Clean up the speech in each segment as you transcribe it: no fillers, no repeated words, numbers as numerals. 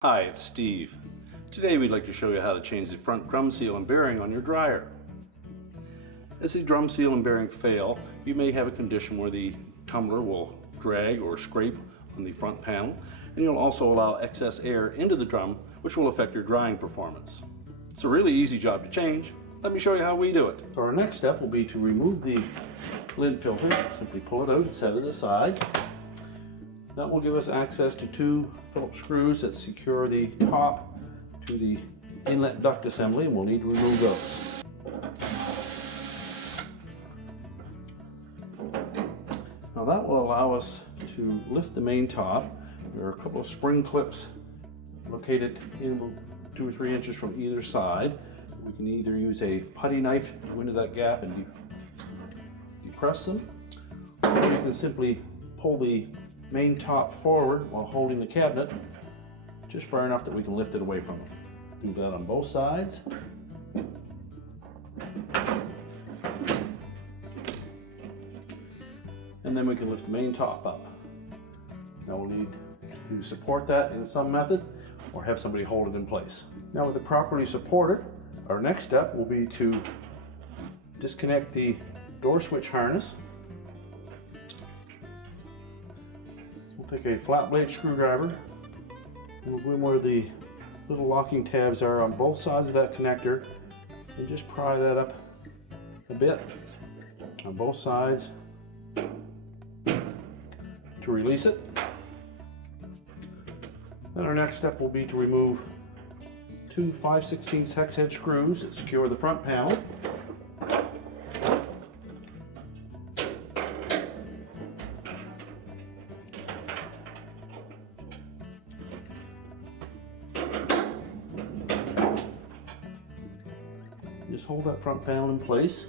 Hi, it's Steve. Today we'd like to show you how to change the front drum seal and bearing on your dryer. As the drum seal and bearing fail, you may have a condition where the tumbler will drag or scrape on the front panel, and you'll also allow excess air into the drum, which will affect your drying performance. It's a really easy job to change. Let me show you how we do it. So our next step will be to remove the lid filter. Simply pull it out and set it aside. That will give us access to two Phillips screws that secure the top to the inlet duct assembly, and we'll need to remove those. Now that will allow us to lift the main top. There are a couple of spring clips located in 2 or 3 inches from either side. We can either use a putty knife to go into that gap and depress them, or we can simply pull the main top forward while holding the cabinet just far enough that we can lift it away from it. Do that on both sides. And then we can lift the main top up. Now we'll need to support that in some method or have somebody hold it in place. Now with it properly supported, our next step will be to disconnect the door switch harness. Take a flat blade screwdriver and we'll go in where the little locking tabs are on both sides of that connector and just pry that up a bit on both sides to release it. Then our next step will be to remove two 5/16 hex head screws that secure the front panel. Just hold that front panel in place.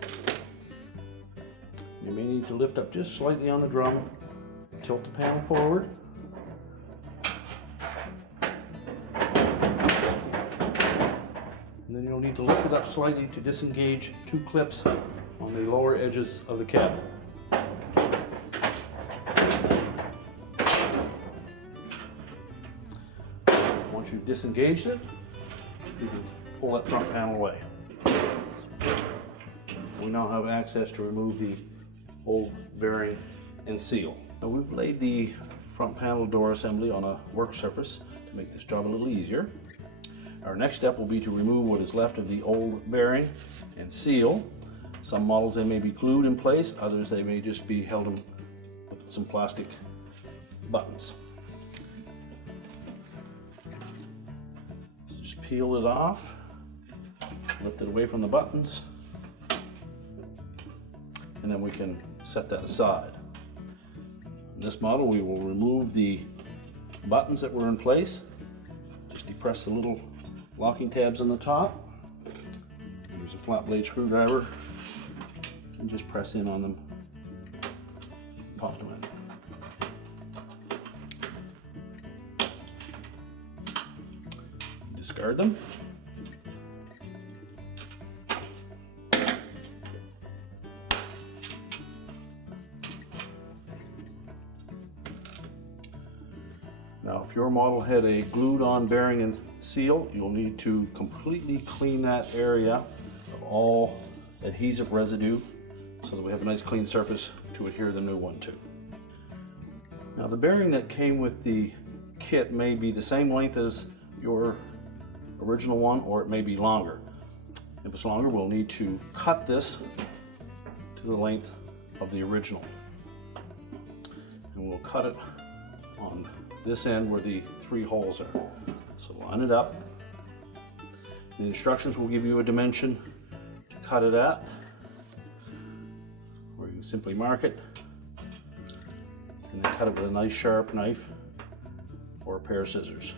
You may need to lift up just slightly on the drum, tilt the panel forward. And then you'll need to lift it up slightly to disengage two clips on the lower edges of the cabinet. Once you've disengaged it, you can pull that front panel away. We now have access to remove the old bearing and seal. Now we've laid the front panel door assembly on a work surface to make this job a little easier. Our next step will be to remove what is left of the old bearing and seal. Some models they may be glued in place, others they may just be held with some plastic buttons. So just peel it off, lift it away from the buttons, and then we can set that aside. In this model we will remove the buttons that were in place. Just depress the little locking tabs on the top. Use a flat blade screwdriver and just press in on them, pop them in. Discard them. Now, if your model had a glued-on bearing and seal, you'll need to completely clean that area of all adhesive residue so that we have a nice clean surface to adhere the new one to. Now, the bearing that came with the kit may be the same length as your original one, or it may be longer. If it's longer, we'll need to cut this to the length of the original. And we'll cut it on this end where the 3 holes are. So line it up. The instructions will give you a dimension to cut it at, or you can simply mark it and then cut it with a nice sharp knife or a pair of scissors.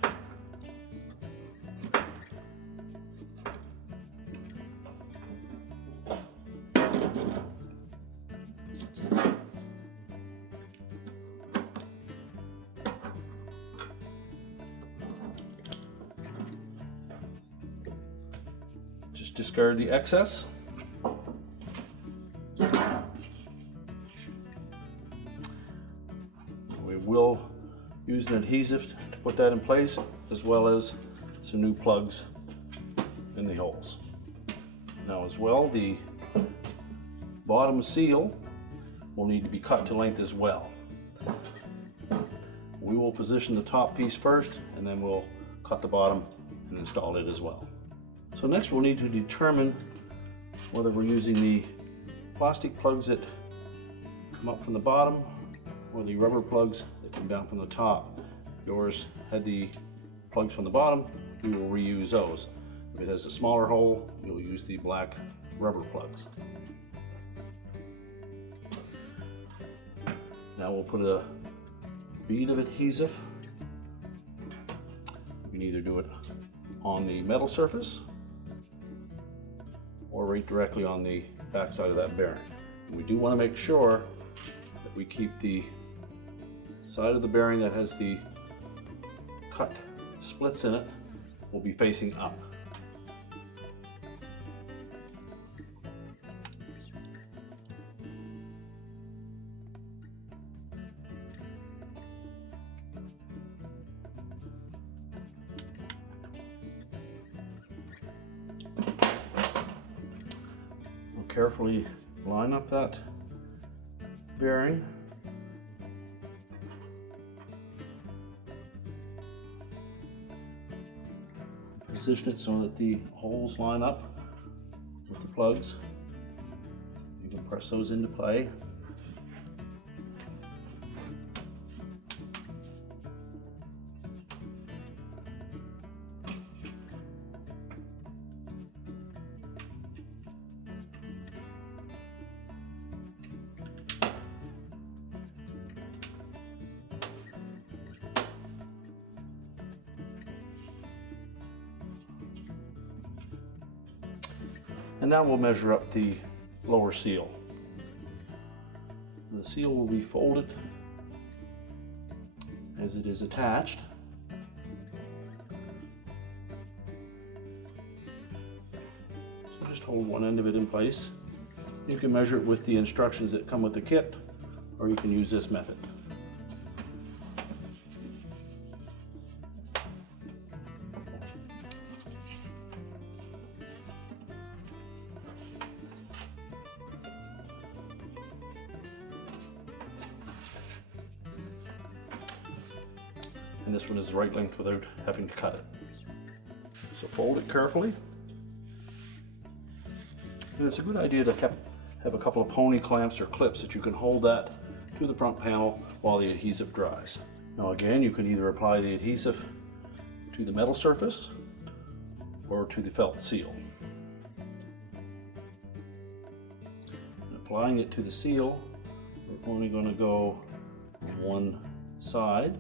Just discard the excess. We will use an adhesive to put that in place, as well as some new plugs in the holes. Now as well, the bottom seal will need to be cut to length as well. We will position the top piece first, and then we'll cut the bottom and install it as well. So next we'll need to determine whether we're using the plastic plugs that come up from the bottom or the rubber plugs that come down from the top. Yours had the plugs from the bottom, we will reuse those. If it has a smaller hole, you'll use the black rubber plugs. Now we'll put a bead of adhesive. You can either do it on the metal surface or right directly on the back side of that bearing. And we do want to make sure that we keep the side of the bearing that has the cut splits in it will be facing up. We'll carefully line up that bearing. Position it so that the holes line up with the plugs. You can press those into play. And now we'll measure up the lower seal. The seal will be folded as it is attached. So just hold one end of it in place. You can measure it with the instructions that come with the kit, or you can use this method. And this one is the right length without having to cut it. So fold it carefully. And it's a good idea to have a couple of pony clamps or clips that you can hold that to the front panel while the adhesive dries. Now again, you can either apply the adhesive to the metal surface or to the felt seal. And applying it to the seal, we're only going to go on one side.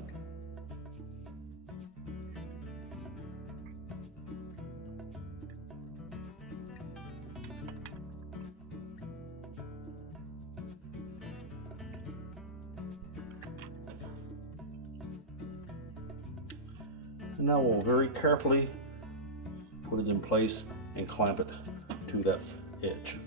And now we'll very carefully put it in place and clamp it to that edge.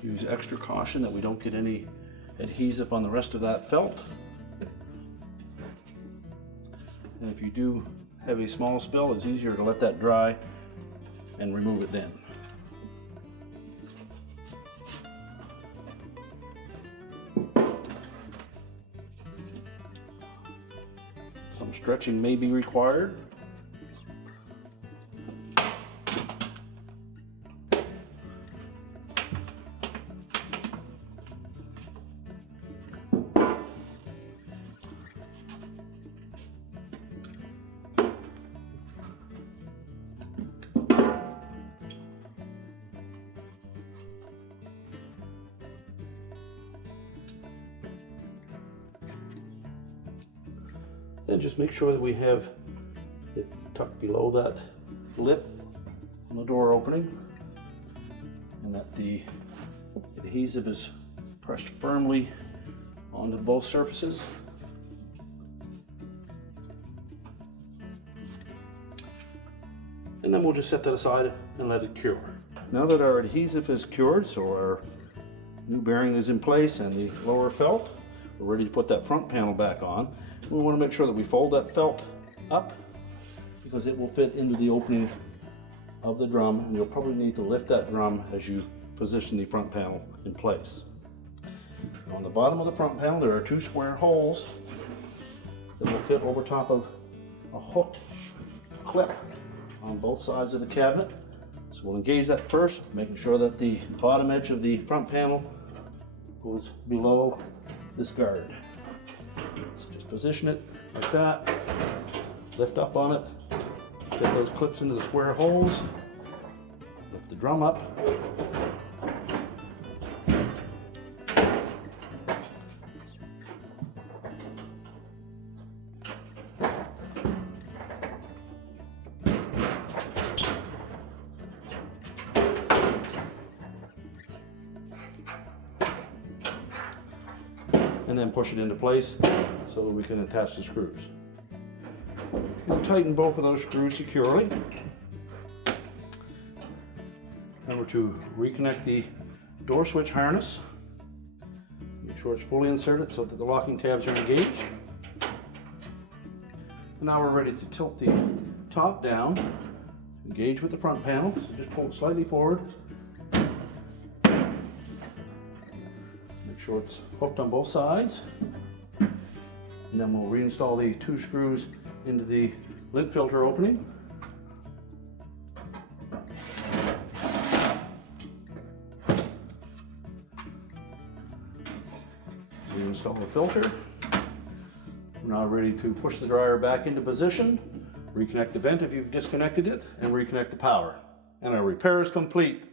Use extra caution that we don't get any adhesive on the rest of that felt. And if you do have a small spill, it's easier to let that dry and remove it then. Some stretching may be required. Then just make sure that we have it tucked below that lip on the door opening. and that the adhesive is pressed firmly onto both surfaces. And then we'll just set that aside and let it cure. Now that our adhesive is cured, so our new bearing is in place and the lower felt, we're ready to put that front panel back on. We want to make sure that we fold that felt up because it will fit into the opening of the drum, and you'll probably need to lift that drum as you position the front panel in place. On the bottom of the front panel there are two square holes that will fit over top of a hooked clip on both sides of the cabinet. So we'll engage that first, making sure that the bottom edge of the front panel goes below this guard. So just position it like that, lift up on it, fit those clips into the square holes, lift the drum up, and then push it into place so that we can attach the screws. We'll tighten both of those screws securely. Remember to reconnect the door switch harness. Make sure it's fully inserted so that the locking tabs are engaged. And now we're ready to tilt the top down, engage with the front panel. So just pull it slightly forward. Make sure it's hooked on both sides. And then we'll reinstall the two screws into the lint filter opening. Reinstall the filter. We're now ready to push the dryer back into position, reconnect the vent if you've disconnected it, and reconnect the power. And our repair is complete.